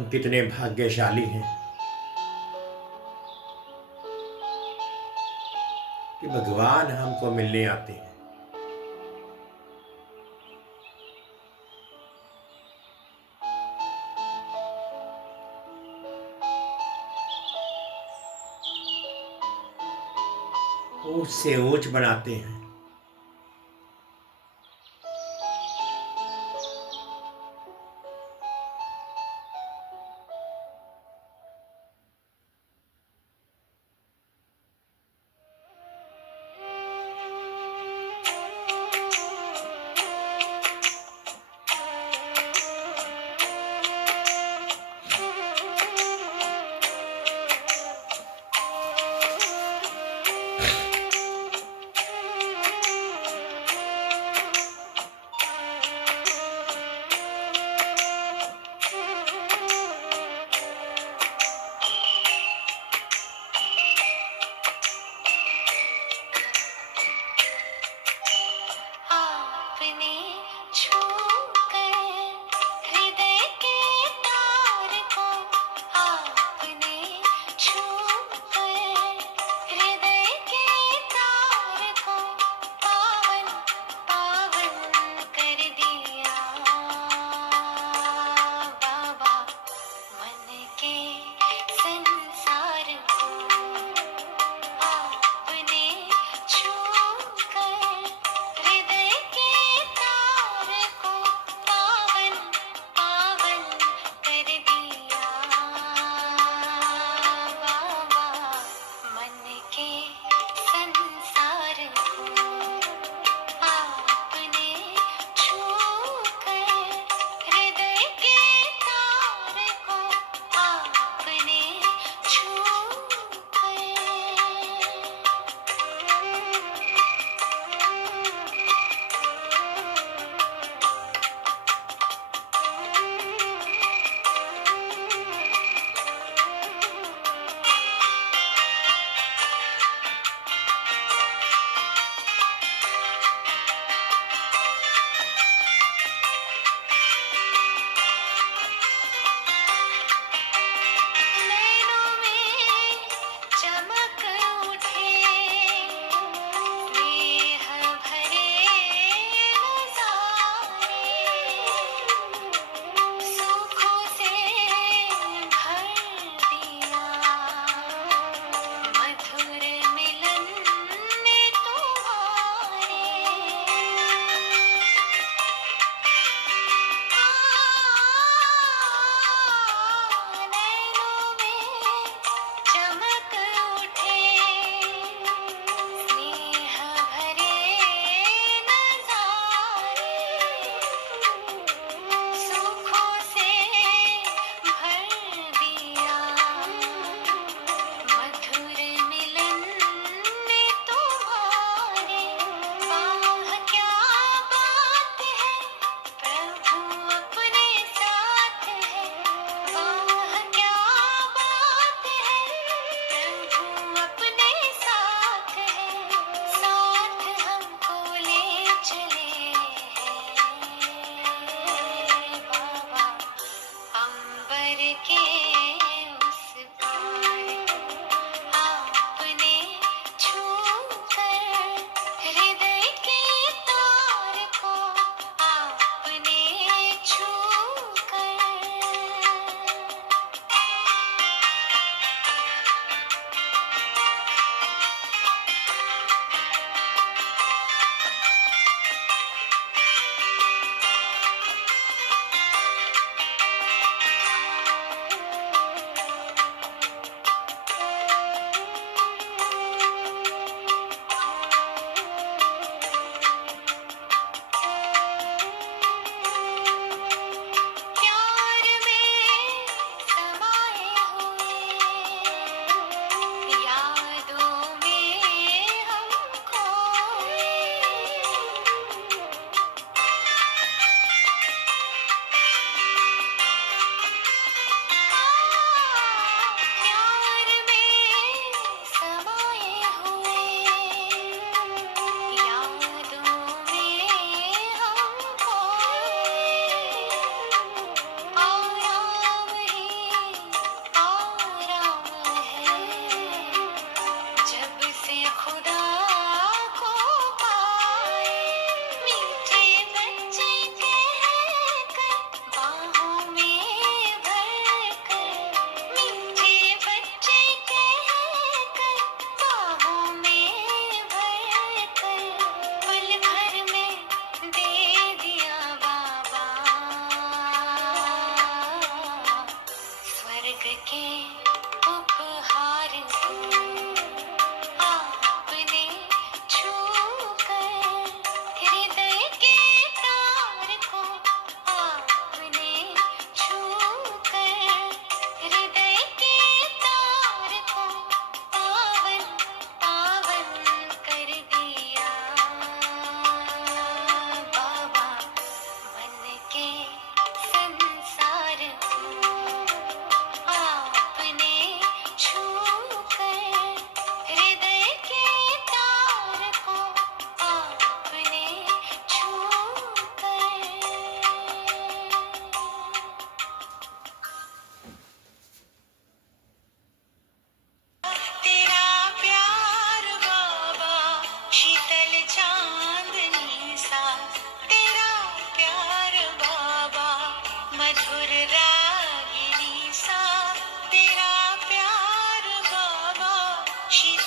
हम कितने भाग्यशाली हैं कि भगवान हमको मिलने आते हैं। ऊंच से ऊंच बनाते हैं।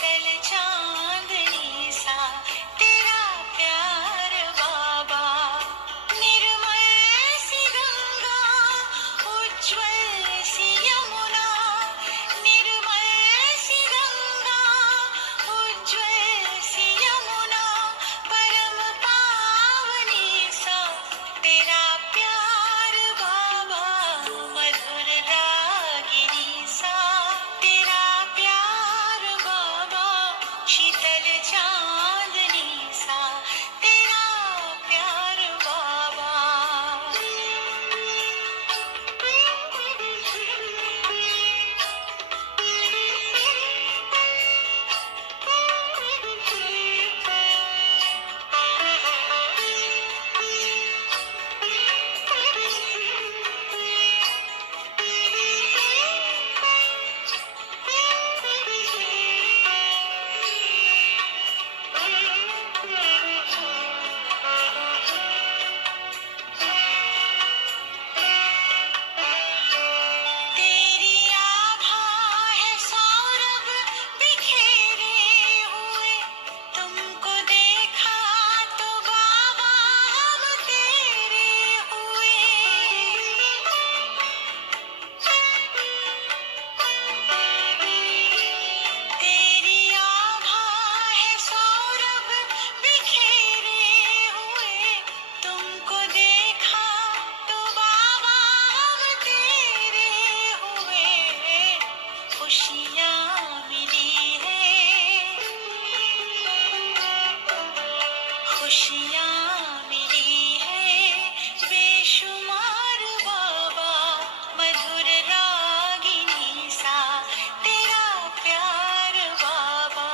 शीतल चांदनी सा तेरा प्यार बाबा, निर्मल सी गंगा, उज्ज्वल सी यमुना, निर्मल सी गंगा, उज्ज्वल सी यमुना, परम पावनी सा तेरा प्यार बाबा, मधुर रागिनी सा तेरा प्यार बाबा, शीतल चांदनी सा तेरा प्यार बाबा। तेरी आभा है सौरभ बिखेरे हुए, तुमको देखा तो बाबा हम तेरे हुए। तेरी आभा है सौरभ बिखेरे हुए, तुमको देखा तो बाबा हम तेरे हुए। खुशियाँ मिली है, खुशियाँ मिली है बेशुमार बाबा, मधुर रागिनी सा तेरा प्यार बाबा।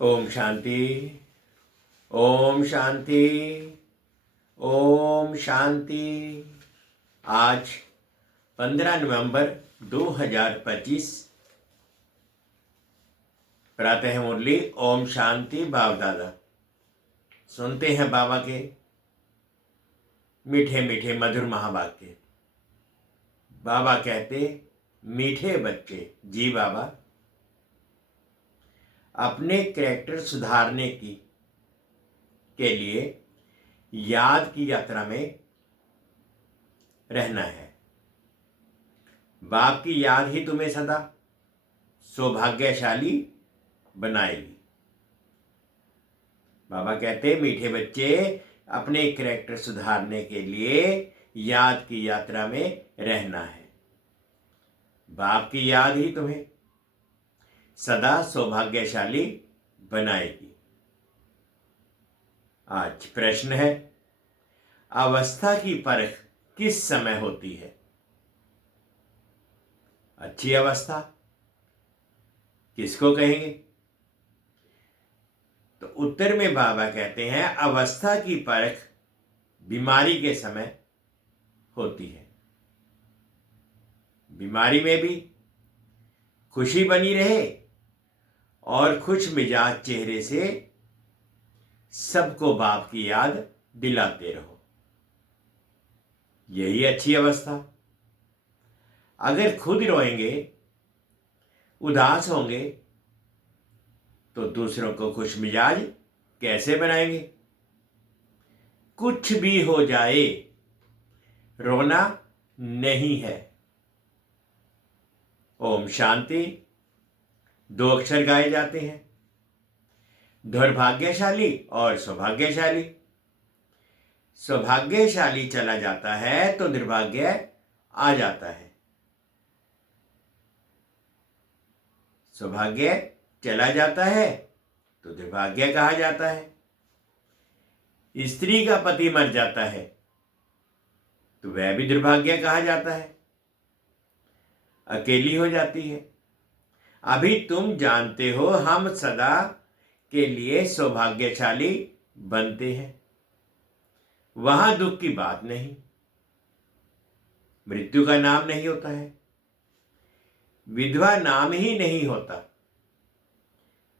ओम शांति, ओम शांति, ओम शांति। आज 15 नवंबर 2025 प्रातः मुरली ओम शांति। बाप दादा सुनते हैं बाबा के मीठे मीठे मधुर महावाक्य। बाबा कहते, मीठे बच्चे, जी बाबा, अपने कैरेक्टर सुधारने के लिए याद की यात्रा में रहना है। बाप की याद ही तुम्हें सदा सौभाग्यशाली बनाएगी। बाबा कहते, मीठे बच्चे, अपने कैरेक्टर सुधारने के लिए याद की यात्रा में रहना है। बाप की याद ही तुम्हें सदा सौभाग्यशाली बनाएगी। आज प्रश्न है, अवस्था की परख किस समय होती है? अच्छी अवस्था किसको कहेंगे? तो उत्तर में बाबा कहते हैं, अवस्था की परख बीमारी के समय होती है। बीमारी में भी खुशी बनी रहे और खुश मिजाज चेहरे से सबको बाप की याद दिलाते रहो, यही अच्छी अवस्था। अगर खुद रोएंगे, उदास होंगे, तो दूसरों को खुश मिजाज कैसे बनाएंगे? कुछ भी हो जाए, रोना नहीं है। ओम शांति 2 अक्षर गाए जाते हैं, दुर्भाग्यशाली और सौभाग्यशाली। सौभाग्यशाली चला जाता है तो दुर्भाग्य आ जाता है। सौभाग्य चला जाता है तो दुर्भाग्य कहा जाता है। स्त्री का पति मर जाता है तो वह भी दुर्भाग्य कहा जाता है। अकेली हो जाती है। अभी तुम जानते हो, हम सदा के लिए सौभाग्यशाली बनते हैं, वहां दुख की बात नहीं। मृत्यु का नाम नहीं होता है, विधवा नाम ही नहीं होता।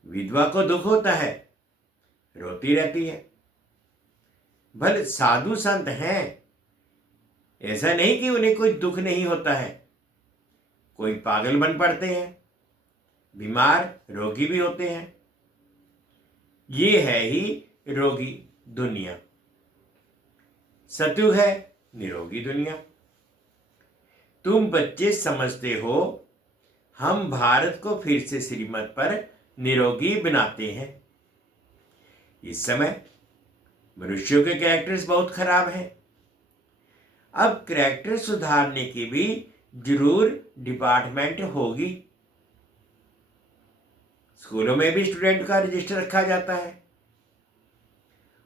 विधवा को दुख होता है, रोती रहती है। भले साधु संत हैं, ऐसा नहीं कि उन्हें कोई दुख नहीं होता है। कोई पागल बन पड़ते हैं, बीमार रोगी भी होते हैं। ये है ही रोगी दुनिया। सतयुग है निरोगी दुनिया। तुम बच्चे समझते हो, हम भारत को फिर से श्रीमत पर निरोगी बनाते हैं। इस समय मनुष्यों के कैरेक्टर्स बहुत खराब हैं। अब कैरेक्टर सुधारने की भी जरूर डिपार्टमेंट होगी। स्कूलों में भी स्टूडेंट का रजिस्टर रखा जाता है,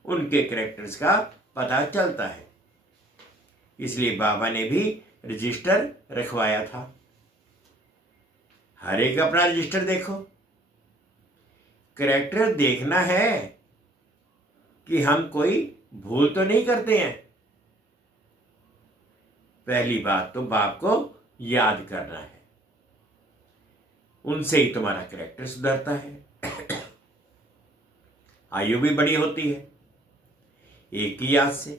उनके कैरेक्टर्स का पता चलता है। इसलिए बाबा ने भी रजिस्टर रखवाया था। हर एक अपना रजिस्टर देखो। कैरेक्टर देखना है कि हम कोई भूल तो नहीं करते हैं। पहली बात तो बाप को याद करना है, उनसे ही तुम्हारा कैरेक्टर सुधरता है। आयु भी बड़ी होती है एक की याद से।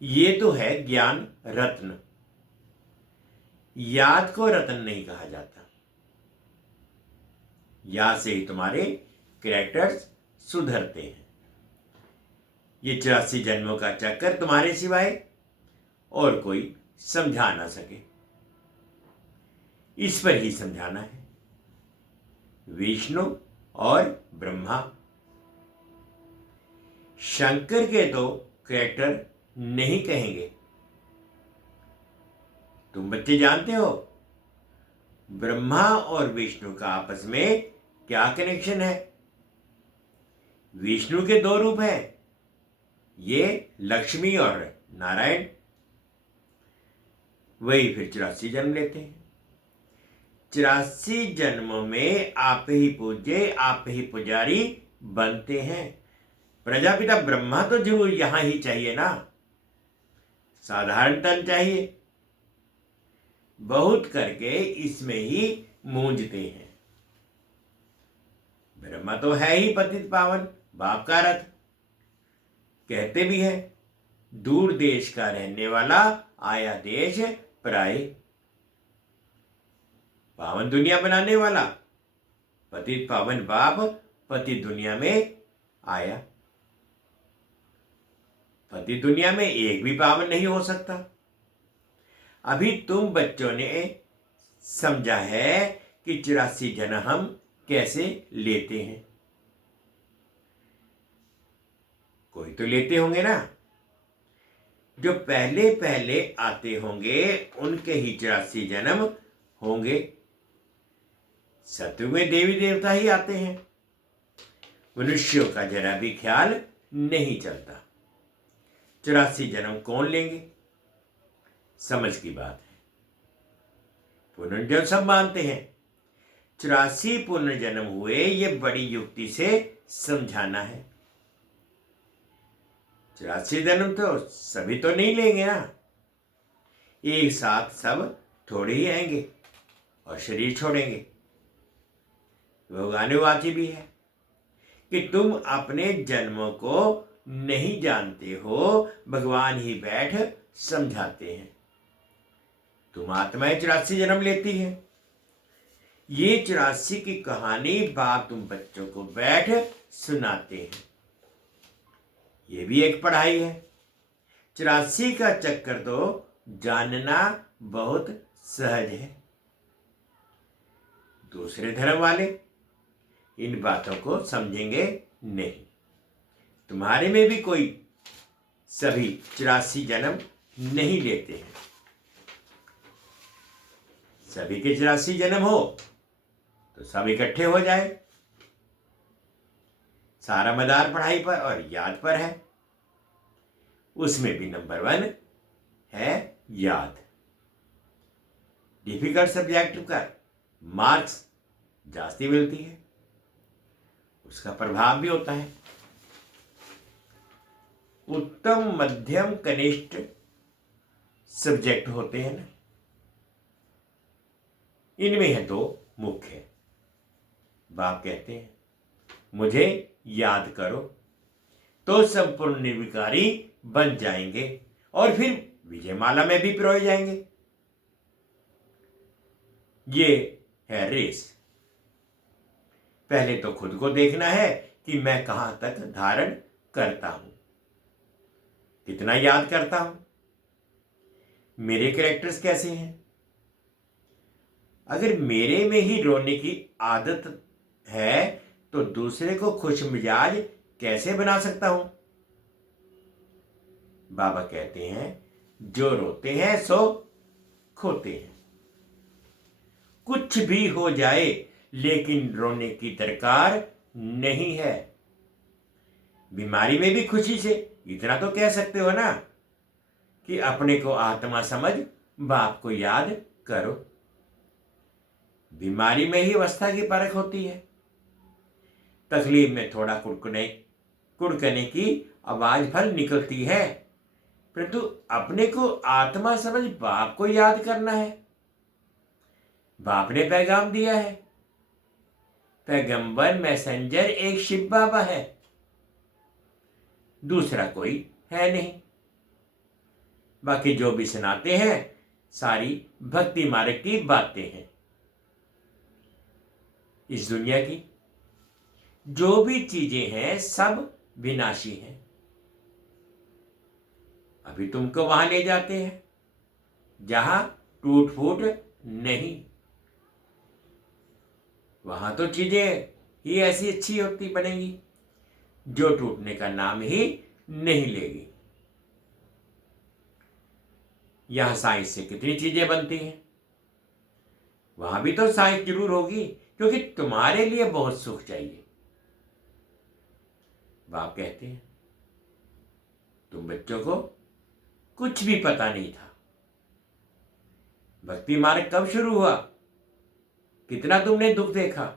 ये तो है ज्ञान रत्न। याद को रत्न नहीं कहा जाता। याद से ही तुम्हारे कैरेक्टर्स सुधरते हैं। ये 84 जन्मों का चक्कर तुम्हारे सिवाय और कोई समझा ना सके। इस पर ही समझाना है। विष्णु और ब्रह्मा, शंकर के तो कैरेक्टर नहीं कहेंगे। तुम बच्चे जानते हो ब्रह्मा और विष्णु का आपस में क्या कनेक्शन है? विष्णु के 2 रूप हैं, ये लक्ष्मी और नारायण। वही फिर 84 जन्म लेते हैं। 84 जन्मों में आप ही पूज्य, आप ही पुजारी बनते हैं। प्रजापिता ब्रह्मा तो जरूर यहां ही चाहिए ना, साधारण तन चाहिए। बहुत करके इसमें ही मूंझते हैं। ब्रह्मा तो है ही पतित पावन, बाप का रथ। कहते भी है, दूर देश का रहने वाला, आया देश पराए। पावन दुनिया बनाने वाला पतित पावन बाप पति दुनिया में आया। पति दुनिया में एक भी पावन नहीं हो सकता। अभी तुम बच्चों ने समझा है कि 84 जन्म हम कैसे लेते हैं। कोई तो लेते होंगे ना। जो पहले पहले आते होंगे उनके ही 84 जन्म होंगे। सत्युग में देवी देवता ही आते हैं। मनुष्यों का जरा भी ख्याल नहीं चलता। 84 जन्म कौन लेंगे? समझ की बात है। पुनर्जन्म सब मानते हैं। 84 पुनर्जन्म हुए, ये बड़ी युक्ति से समझाना है। 84 जन्म तो सभी तो नहीं लेंगे ना। एक साथ सब थोड़े ही आएंगे और शरीर छोड़ेंगे। भगवानुवाची भी है कि तुम अपने जन्मों को नहीं जानते हो, भगवान ही बैठ समझाते हैं। तुम आत्माएं 84 जन्म लेती है। ये 84 की कहानी बाप तुम बच्चों को बैठ सुनाते हैं। ये भी एक पढ़ाई है। 84 का चक्कर तो जानना बहुत सहज है। दूसरे धर्म वाले इन बातों को समझेंगे नहीं। तुम्हारे में भी कोई सभी 84 जन्म नहीं लेते हैं। सभी के 84 जन्म हो तो सब इकट्ठे हो जाए। सारा मदार पढ़ाई पर और याद पर है। उसमें भी नंबर 1 है याद। डिफिकल्ट सब्जेक्ट का मार्क्स जास्ती मिलती है, उसका प्रभाव भी होता है। उत्तम, मध्यम, कनिष्ठ सब्जेक्ट होते हैं ना, इनमें है 2 मुख्य। बाप कहते हैं मुझे याद करो तो संपूर्ण निर्विकारी बन जाएंगे और फिर विजयमाला में भी पिरोए जाएंगे। ये है रेस। पहले तो खुद को देखना है कि मैं कहां तक धारण करता हूं, कितना याद करता हूं, मेरे कैरेक्टर्स कैसे हैं। अगर मेरे में ही रोने की आदत है तो दूसरे को खुश मिजाज कैसे बना सकता हूं। बाबा कहते हैं जो रोते हैं सो खोते हैं। कुछ भी हो जाए लेकिन रोने की दरकार नहीं है। बीमारी में भी खुशी से इतना तो कह सकते हो ना कि अपने को आत्मा समझ बाप को याद करो। बीमारी में ही अवस्था की परख होती है। तकलीफ में थोड़ा कुड़कने की आवाज भर निकलती है, परंतु अपने को आत्मा समझ बाप को याद करना है। बाप ने पैगाम दिया है। पैगंबर मैसेंजर एक शिव बाबा है, दूसरा कोई है नहीं। बाकी जो भी सुनाते हैं सारी भक्ति मार्ग की बातें हैं। इस दुनिया की जो भी चीजें हैं सब विनाशी हैं। अभी तुमको वहां ले जाते हैं जहां टूट फूट नहीं। वहां तो चीजें ही ऐसी अच्छी होती बनेगी जो टूटने का नाम ही नहीं लेगी। यहां साइंस से कितनी चीजें बनती हैं, वहां भी तो साइंस जरूर होगी, क्योंकि तुम्हारे लिए बहुत सुख चाहिए। बाप कहते हैं तुम बच्चों को कुछ भी पता नहीं था। भक्ति मार्ग कब शुरू हुआ? कितना तुमने दुख देखा,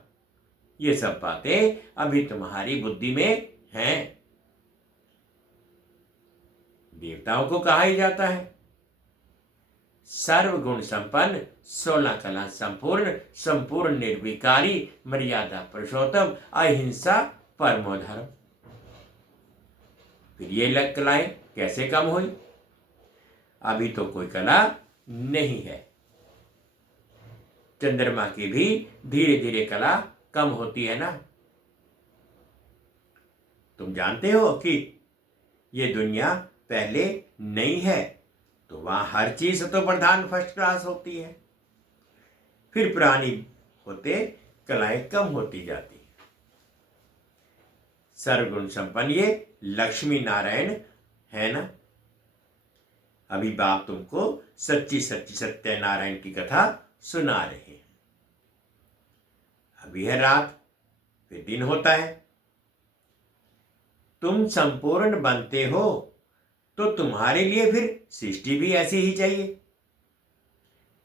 ये सब बातें अभी तुम्हारी बुद्धि में हैं। देवताओं को कहा ही जाता है सर्वगुण संपन्न, 16 कला संपूर्ण, संपूर्ण निर्विकारी, मर्यादा पुरुषोत्तम, अहिंसा परमो धर्म। फिर ये कलाएं कैसे कम हुई? अभी तो कोई कला नहीं है। चंद्रमा की भी धीरे धीरे कला कम होती है ना। तुम जानते हो कि ये दुनिया पहले नहीं है तो वहां हर चीज तो प्रधान फर्स्ट क्लास होती है, फिर पुरानी होते कलाएं कम होती जाती है। सर्वगुण संपन्न ये लक्ष्मी नारायण है ना। अभी बाप तुमको सच्ची सच्ची सत्य नारायण की कथा सुना रहे हैं। अभी है रात, फिर दिन होता है। तुम संपूर्ण बनते हो तो तुम्हारे लिए फिर सृष्टि भी ऐसी ही चाहिए।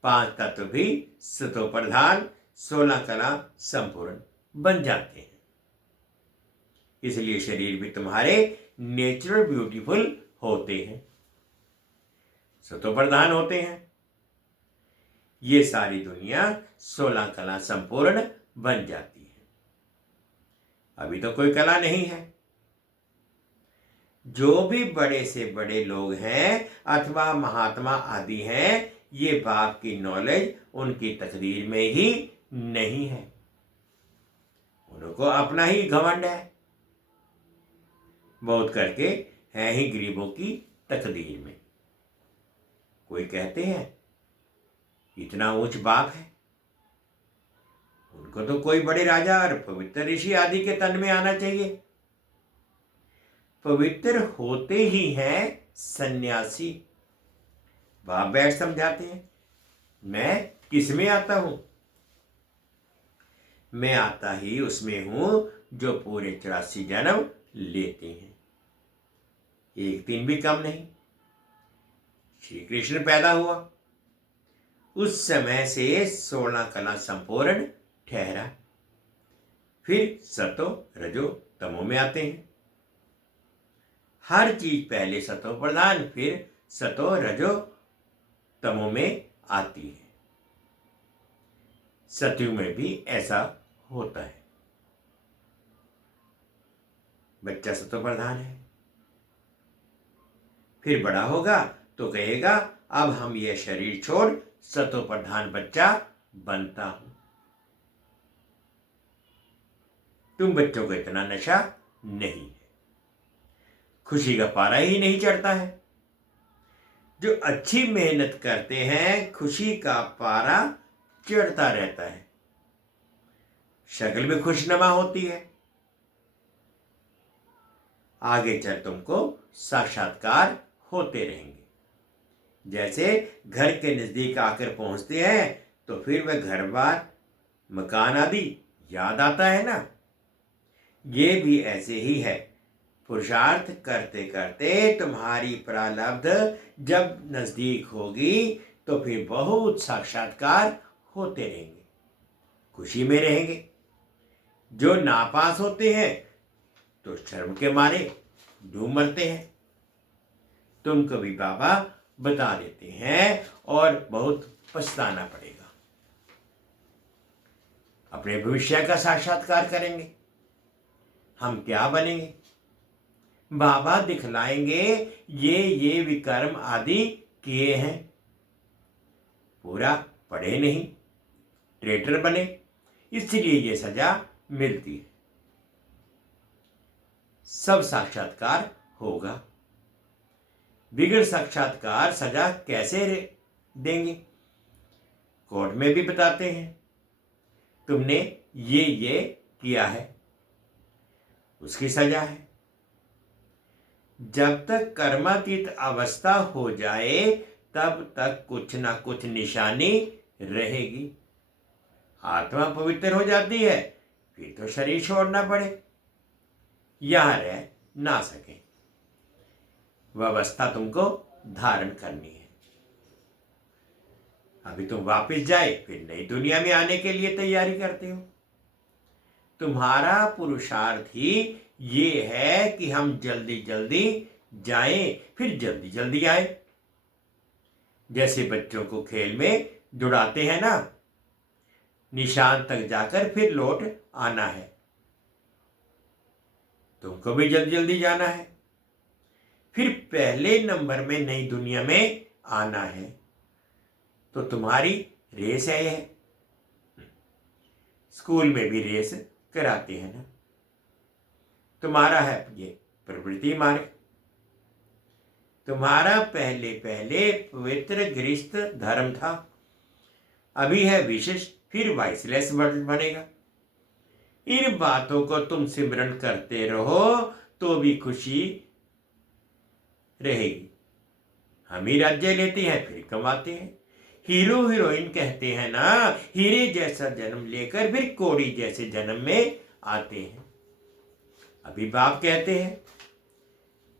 5 तत्व भी सतो प्रधान, 16 कला संपूर्ण बन जाते हैं। इसलिए शरीर भी तुम्हारे नेचुरल ब्यूटीफुल होते हैं, सतो प्रधान होते हैं। ये सारी दुनिया 16 कला संपूर्ण बन जाती है। अभी तो कोई कला नहीं है। जो भी बड़े से बड़े लोग हैं अथवा महात्मा आदि हैं, ये बाप की नॉलेज उनकी तकदीर में ही नहीं है। उनको अपना ही घमंड है, बहुत करके है ही गरीबों की तकदीर में। कोई कहते हैं इतना ऊंच बाप है, उनको तो कोई बड़े राजा और पवित्र ऋषि आदि के तन में आना चाहिए। पवित्र होते ही हैं सन्यासी। बाप बैठ समझाते हैं मैं किस में आता हूं? मैं आता ही उसमें हूं जो पूरे 84 जन्म लेते हैं, एक दिन भी कम नहीं। श्री कृष्ण पैदा हुआ उस समय से 16 कला संपूर्ण ठहरा, फिर सतो रजो तमो में आते हैं। हर चीज पहले सतो प्रधान फिर सतो रजो तमो में आती है। सतयुग में भी ऐसा होता है। बच्चा सतो प्रधान है, फिर बड़ा होगा तो कहेगा अब हम ये शरीर छोड़ सतो प्रधान बच्चा बनता हूं। तुम बच्चों को इतना नशा नहीं है, खुशी का पारा ही नहीं चढ़ता है। जो अच्छी मेहनत करते हैं खुशी का पारा चढ़ता रहता है, शक्ल में खुशनुमा होती है। आगे चल तुमको साक्षात्कार होते रहेंगे। जैसे घर के नजदीक आकर पहुंचते हैं तो फिर वह घर बार मकान आदि याद आता है ना। ये भी ऐसे ही है। पुरुषार्थ करते करते तुम्हारी प्रारब्ध जब नजदीक होगी तो फिर बहुत साक्षात्कार होते रहेंगे, खुशी में रहेंगे। जो नापास होते हैं तो शर्म के मारे डूब मरते हैं। तुमको भी बाबा बता देते हैं और बहुत पछताना पड़ेगा। अपने भविष्य का साक्षात्कार करेंगे, हम क्या बनेंगे? बाबा दिखलाएंगे ये विकर्म आदि किए हैं। पूरा पढ़े नहीं, ट्रेटर बने, इसलिए ये सजा मिलती है। सब साक्षात्कार होगा, बिगड़ साक्षात्कार सजा कैसे देंगे? कोर्ट में भी बताते हैं तुमने ये किया है, उसकी सजा है। जब तक कर्मातीत अवस्था हो जाए तब तक कुछ ना कुछ निशानी रहेगी। आत्मा पवित्र हो जाती है फिर तो शरीर छोड़ना पड़े, यहां रह ना सके, वह अवस्था तुमको धारण करनी है। अभी तुम वापस जाए फिर नई दुनिया में आने के लिए तैयारी करते हो। तुम्हारा पुरुषार्थ ही ये है कि हम जल्दी जल्दी जाएं फिर जल्दी जल्दी आए। जैसे बच्चों को खेल में दौड़ाते हैं ना, निशान तक जाकर फिर लौट आना है। तुमको भी जल्दी जल्दी जाना है, फिर पहले नंबर में नई दुनिया में आना है। तो तुम्हारी रेस है यह। स्कूल में भी रेस कराते हैं ना। तुम्हारा है ये प्रवृत्ति मार्ग। तुम्हारा पहले पहले पवित्र गृहस्थ धर्म था, अभी है विशेष, फिर वाइसलेस बनेगा। इन बातों को तुम सिमरन करते रहो तो भी खुशी रहेगी। हम ही राज्य लेते हैं फिर कमाते हैं। हीरो हीरोइन कहते हैं ना, हीरे जैसा जन्म लेकर फिर कोड़ी जैसे जन्म में आते हैं। अभी बाप कहते हैं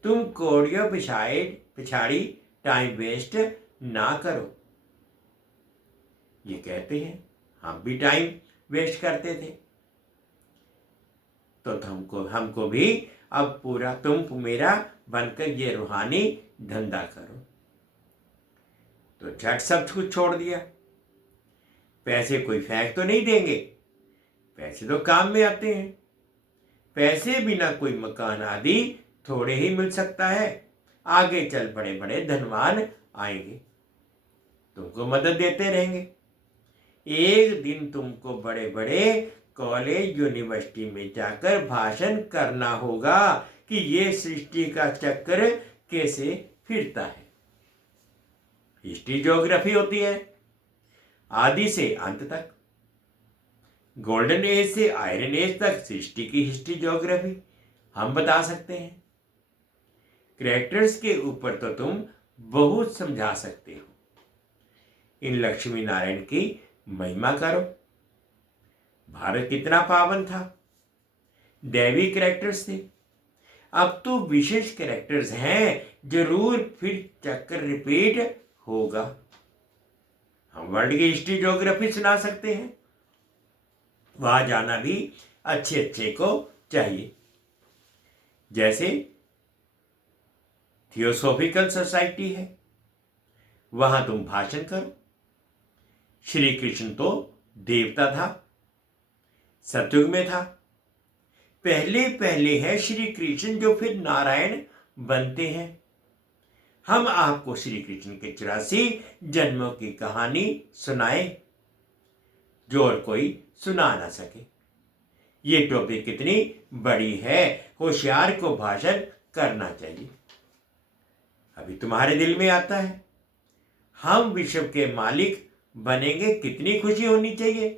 तुम कोड़ियों पिछाड़ी टाइम वेस्ट ना करो। ये कहते हैं हम भी टाइम वेस्ट करते थे, तो हमको भी अब पूरा तुम मेरा बनकर ये रूहानी धंधा करो। तो झट सब कुछ छोड़ दिया। पैसे कोई फेंक तो नहीं देंगे, पैसे तो काम में आते हैं। पैसे बिना कोई मकान आदि थोड़े ही मिल सकता है। आगे चल बड़े बड़े धनवान आएंगे, तुमको मदद देते रहेंगे। एक दिन तुमको बड़े बड़े कॉलेज यूनिवर्सिटी में जाकर भाषण करना होगा कि ये सृष्टि का चक्र कैसे फिरता है। हिस्ट्री ज्योग्राफी होती है आदि से अंत तक, गोल्डन एज से आयरन एज तक सृष्टि की हिस्ट्री ज्योग्राफी हम बता सकते हैं। कैरेक्टर्स के ऊपर तो तुम बहुत समझा सकते हो। इन लक्ष्मी नारायण की महिमा करो। भारत कितना पावन था, दैवी कैरेक्टर्स थे। अब तो विशेष कैरेक्टर्स हैं, जरूर फिर चक्कर रिपीट होगा। हम वर्ल्ड की हिस्ट्री ज्योग्राफी सुना सकते हैं। वहां जाना भी अच्छे अच्छे को चाहिए। जैसे थियोसॉफिकल सोसाइटी है, वहां तुम भाषण करो। श्री कृष्ण तो देवता था, सतयुग में था। पहले पहले है श्री कृष्ण जो फिर नारायण बनते हैं। हम आपको श्री कृष्ण के 84 जन्मों की कहानी सुनाए जो और कोई सुना ना सके। ये टॉपिक कितनी बड़ी है, होशियार को भाषण करना चाहिए। अभी तुम्हारे दिल में आता है हम विश्व के मालिक बनेंगे, कितनी खुशी होनी चाहिए।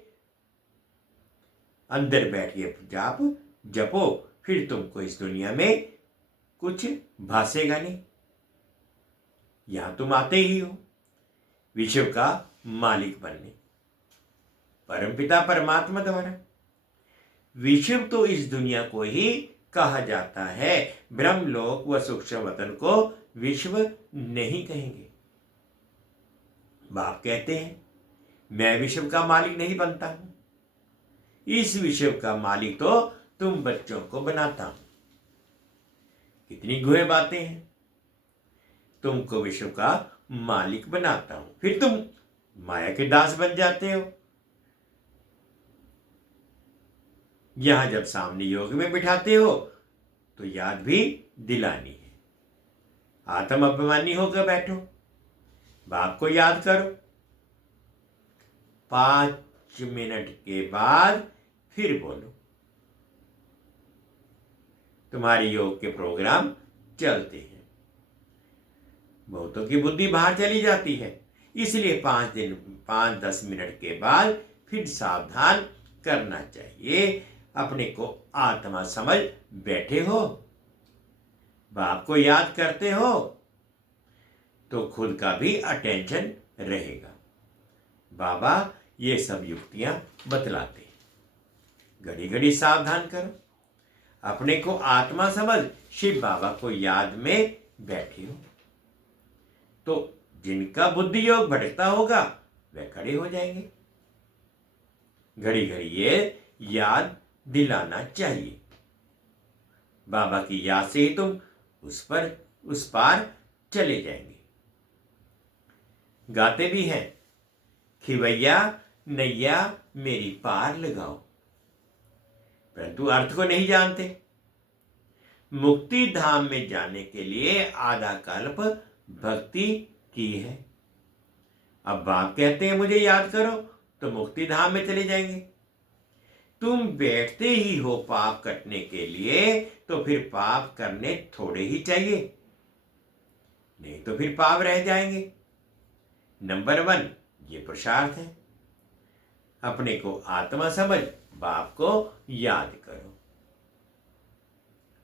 अंदर बैठिए, जाप जपो, फिर तुमको इस दुनिया में कुछ भासेगा नहीं। यहां तुम आते ही हो विश्व का मालिक बनने, परमपिता परमात्मा द्वारा। विश्व तो इस दुनिया को ही कहा जाता है, ब्रह्मलोक व सूक्ष्म वतन को विश्व नहीं कहेंगे। बाप कहते हैं मैं विश्व का मालिक नहीं बनता हूं, इस विश्व का मालिक तो तुम बच्चों को बनाता हूं। कितनी गुहे बातें हैं। तुमको विश्व का मालिक बनाता हूं, फिर तुम माया के दास बन जाते हो। यहां जब सामने योग में बिठाते हो तो याद भी दिलानी है। आत्म अभिमानी होकर बैठो, बाप को याद करो। 5 मिनट के बाद फिर बोलो। तुम्हारी योग के प्रोग्राम चलते हैं। बहुतों की बुद्धि बाहर चली जाती है, इसलिए 5-10 मिनट के बाद फिर सावधान करना चाहिए। अपने को आत्मा समझ बैठे हो, बाप को याद करते हो तो खुद का भी अटेंशन रहेगा। बाबा ये सब युक्तियां बतलाते हैं। घड़ी घड़ी सावधान करो, अपने को आत्मा समझ शिव बाबा को याद में बैठे हो। तो जिनका बुद्धि योग भटकता होगा वे खड़े हो जाएंगे। घड़ी घड़ी ये याद दिलाना चाहिए। बाबा की याद से ही तुम उस पार चले जाएंगे। गाते भी हैं, खिवैया नैया मेरी पार लगाओ, परंतु अर्थ को नहीं जानते। मुक्ति धाम में जाने के लिए आधा कल्प भक्ति की है। अब बाप कहते हैं मुझे याद करो तो मुक्ति धाम में चले जाएंगे। तुम बैठते ही हो पाप कटने के लिए, तो फिर पाप करने थोड़े ही चाहिए, नहीं तो फिर पाप रह जाएंगे। नंबर 1 ये पुरुषार्थ है। अपने को आत्मा समझ बाप को याद करो।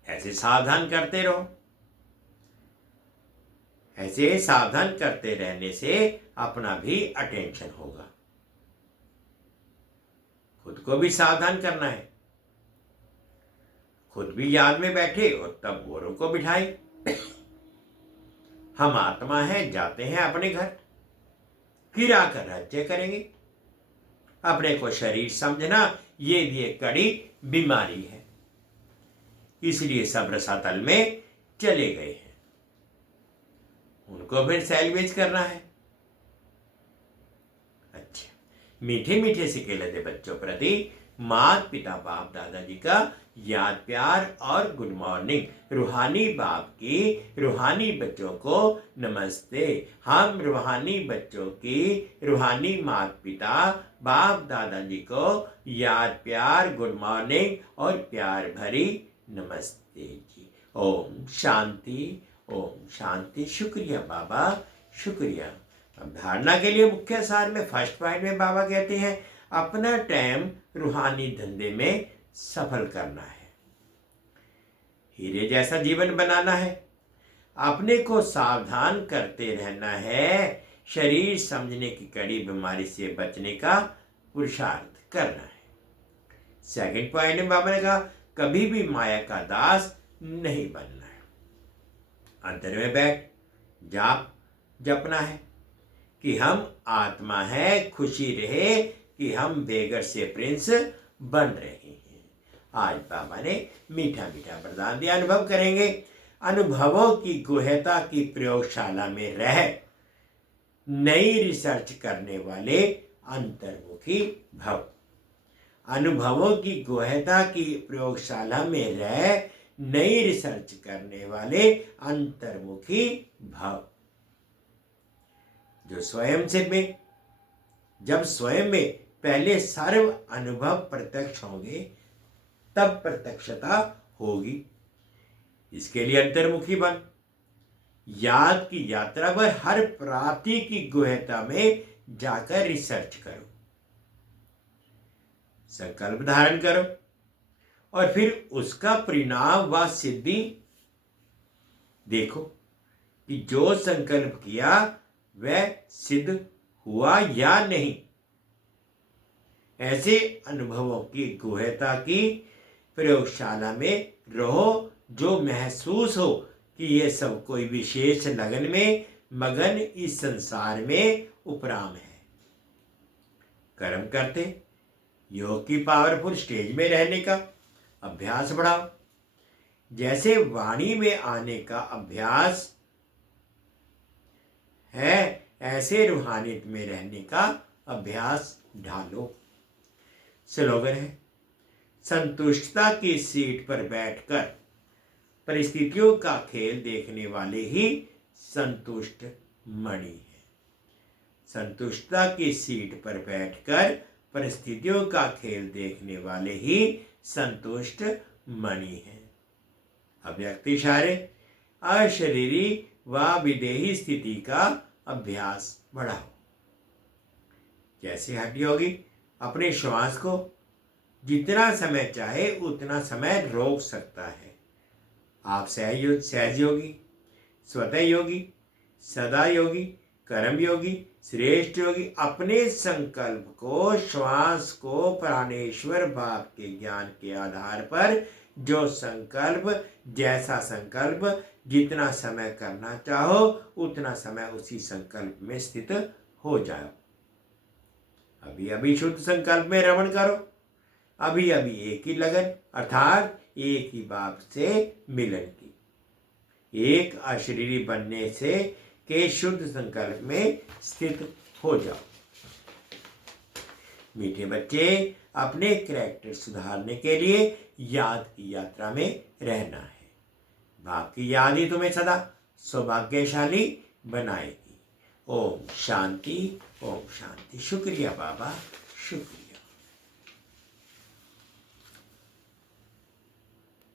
ऐसे सावधान करते रहो। ऐसे सावधान करते रहने से अपना भी अटेंशन होगा। खुद को भी सावधान करना है। खुद भी याद में बैठे और तब औरों को बिठाए। हम आत्मा हैं, जाते हैं अपने घर, फिर आकर राज्य करेंगे। अपने को शरीर समझना ये भी एक कड़ी बीमारी है। इसलिए सब रसातल में चले गए हैं। उनको फिर सैल्वेज करना है। अच्छा, मीठे मीठे सिक्के लदे बच्चों प्रति माता पिता बाप दादाजी का याद प्यार और गुड मॉर्निंग। रूहानी बाप की रूहानी बच्चों को नमस्ते। हम रूहानी बच्चों की रूहानी माता पिता बाप दादाजी को याद प्यार गुड मॉर्निंग और प्यार भरी नमस्ते जी। ओम शांति, ओम शांति। शुक्रिया बाबा, शुक्रिया। अब धारणा के लिए मुख्य सार में फर्स्ट पॉइंट में बाबा कहते हैं अपना टाइम रूहानी धंधे में सफल करना है। हीरे जैसा जीवन बनाना है। अपने को सावधान करते रहना है। शरीर समझने की कड़ी बीमारी से बचने का पुरुषार्थ करना है। सेकंड पॉइंट में बाबा ने कहा कभी भी माया का दास नहीं बनना है। अंतर में बैठ जाप जपना है कि हम आत्मा है, खुशी रहे कि हम बेगर से प्रिंस बन रहे हैं। आज बाबा ने मीठा मीठा वरदान दिया। अनुभव करेंगे। अनुभवों की गुहता की प्रयोगशाला में रह नई रिसर्च करने वाले अंतर्मुखी भव। अनुभवों की गुहता की प्रयोगशाला में रह नई रिसर्च करने वाले अंतर्मुखी भव। जो स्वयं से में, जब स्वयं में पहले सर्व अनुभव प्रत्यक्ष होंगे तब प्रत्यक्षता होगी। इसके लिए अंतर्मुखी बन। याद की यात्रा पर हर प्राप्ति की गुहता में जाकर रिसर्च करो। संकल्प धारण करो और फिर उसका परिणाम व सिद्धि देखो कि जो संकल्प किया वह सिद्ध हुआ या नहीं। ऐसे अनुभवों की गुहता की प्रयोगशाला में रहो जो महसूस हो कि ये सब कोई विशेष लगन में मगन इस संसार में उपराम है। कर्म करते योग की पावरफुल स्टेज में रहने का अभ्यास बढ़ाओ। जैसे वाणी में आने का अभ्यास है ऐसे रूहानियत में रहने का अभ्यास ढालो। स्लोगन है संतुष्टता की सीट पर बैठकर परिस्थितियों का खेल देखने वाले ही संतुष्ट मणि है। संतुष्टता की सीट पर बैठकर परिस्थितियों का खेल देखने वाले ही संतुष्ट मणि है। अव्यक्त इशारे अशरीरी व विदेही स्थिति का अभ्यास बढ़ाओ। जैसे हठ योगी अपने श्वास को जितना समय चाहे उतना समय रोक सकता है। आप सहज योगी, स्वतः योगी, सदा योगी, कर्म योगी, श्रेष्ठ योगी अपने संकल्प को, श्वास को प्राणेश्वर बाप के ज्ञान के आधार पर जो संकल्प, जैसा संकल्प, जितना समय करना चाहो उतना समय उसी संकल्प में स्थित हो जाओ। अभी अभी शुद्ध संकल्प में रमण करो। अभी अभी एक ही लगन अर्थात एक ही बाप से मिलन की, एक अशरीरी बनने से के शुद्ध संकल्प में स्थित हो जाओ। मीठे बच्चे, अपने कैरेक्टर सुधारने के लिए याद की यात्रा में रहना है। बाप की याद ही तुम्हें सदा सौभाग्यशाली बनाएगी। ओम शांति, ओम शांति। शुक्रिया बाबा, शुक्रिया।